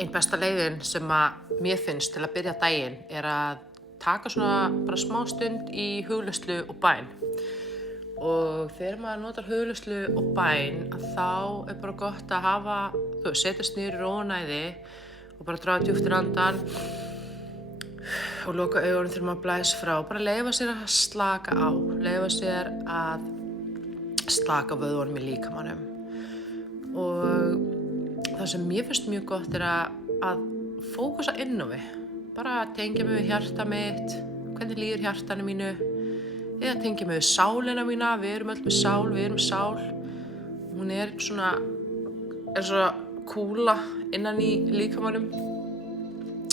Ein besta leiðin sem að mér finnst til að byrja daginn að taka svona bara smá stund í hugleiðslu og bæn. Og þegar maður notar hugleiðslu og bæn þá bara gott að hafa, setjast niður í rónæði og bara draga djúpt andann og loka augunum þegar maður blæs frá. Bara leyfa sér að slaka á, leyfa sér að slaka vöðvunum í líkamanum. Og það sem mér finnst mjög gott að fókusa inn á við. Bara tengja mig við hjarta mitt, hvernig líður hjartanu mínu, eða tengja mig við sálina mína. Við erum öll með sál, við erum sál. Hún er svona kúla innan í líkamanum.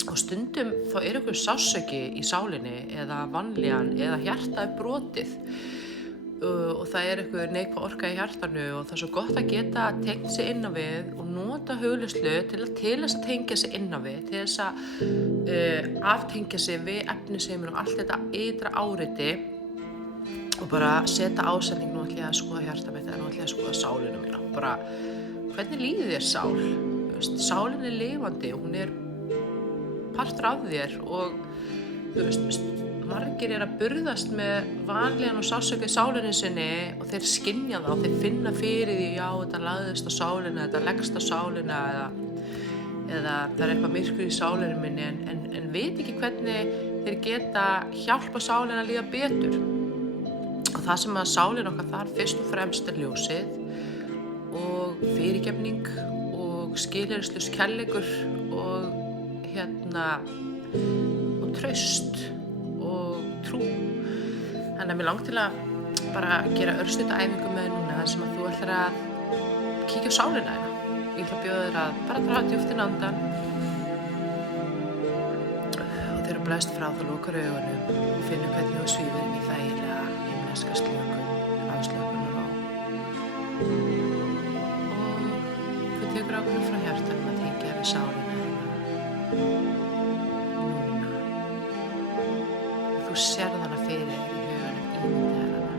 Og stundum þá einhver sársauki í sálinni eða vanlíðan eða hjartað brotið. Og það einhver neikvæð orka í hjartanu og það svo gott að geta tengt sig inn á við og nota hugleiðslu til þess að tengja sig inn á við, til þess að aftengja sig við efnisheiminn og allt þetta ytra áreiti og bara setja ásending. Nú ætla ég að skoða hjarta mitt eða nú ætla ég að skoða sálina mína. Bara, hvernig líður þér sál? Sálin er lifandi, hún er partur af þér og margir að burðast með vanlíðan og sársauka í sálinni sinni og þeir skynja það og þeir finna fyrir því, já, þetta lagðist á sálina, þetta leggst á sálina eða það er eitthvað myrkur í sálinni minni en veit ekki hvernig þeir geta hjálpa sálinni að líða betur. Og það sem að sálin okkar þar fyrst og fremst ljósið og fyrirgefning og skilyrðislaus kærleikur og og traust og trú. Þannig að mér langt til að bara gera örstutta æfingu með núna sem að þú ætlar að kíkja á sálina þína. Ég ætla að bjóða þér að bara draga djúpt inn andann og þegar þú blæst frá þá lokar augunum og finnur hvernig þú svífur inn í þægilega himneska slökun, afslökun og þú tekur ákvörðun frá hjartanum að tengja við sálina þína. Þú sérð hana fyrir þér í huganum, ímyndaðir hana.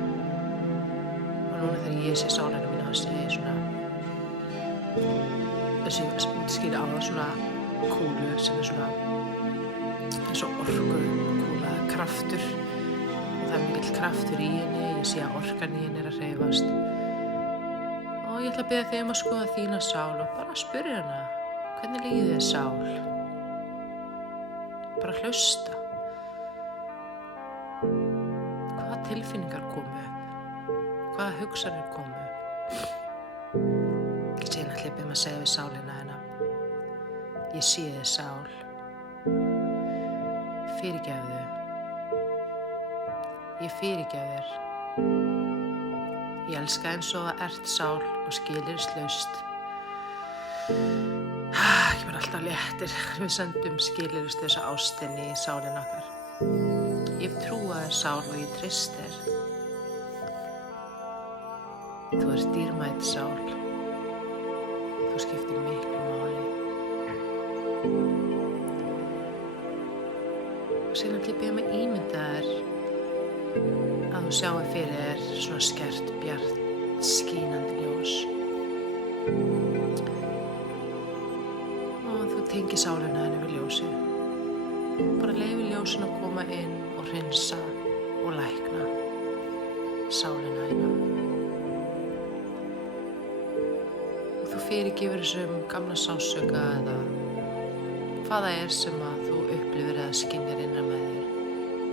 Og núna þegar ég sé sálina mína þá sé ég svona skilja á það svona kúlu sem svona eins og orkukúla, kraftur og það mikill kraftur í henni. Ég sé að orkan í henni að hreyfast og ég ætla að biðja þig að skoða þína sál og bara spyrja hana, hvernig líður þér sál? Bara hlusta. Hvaða tilfinningar komu upp? Hvaða hugsanir komu upp? Síðan ætla ég að biðja að segja við sálina hennar, ég sé þig sál, fyrirgefðu, ég fyrirgef þér, ég elska eins og það ert sál og skilyrðislaust. Ég var alltaf léttir, við sendum skilyrðislausa ástinni í sálina okkar. Ég trúa þér sál og ég treysti þér. Þú ert dýrmæt sál. Þú skiptir miklu máli. Og síðan ætla ég að biðja mig ímynda þér að þú sjáir fyrir þér svona skært, bjart, skínandi ljós. Og þú tengir sálina henni við ljósið. Bara leyfi ljósin að koma inn og hreinsa og lækna sálina þína. Og þú fyrirgefur þessum gamla sársauka eða hvað það er sem að þú upplifir eða skynjar innan með þér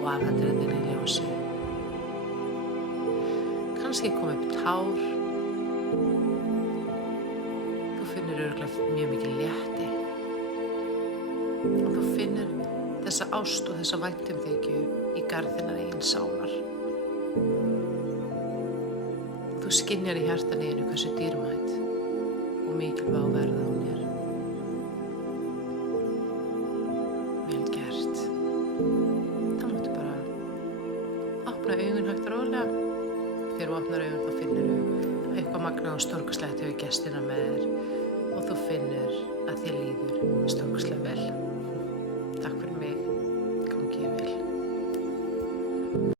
og afhendir þetta inn í ljósi. Kannski kom upp tár. Þú finnur örugglega mjög mikið létti og þú finnur þessa ást og þessa væntumþykju í garð þinnar eigin sálar. Þú skynjar í hjartanu þínu hversu dýrmæt og mikilvæg og verða hún er. Vel gert. Þá máttu bara opna augun hægt og rólega. Þegar þú opnar augun þá finnur þú eitthvað magnað og stórkostlegt hefur gestina með þér og þú finnur að þér líður stórkostlega vel.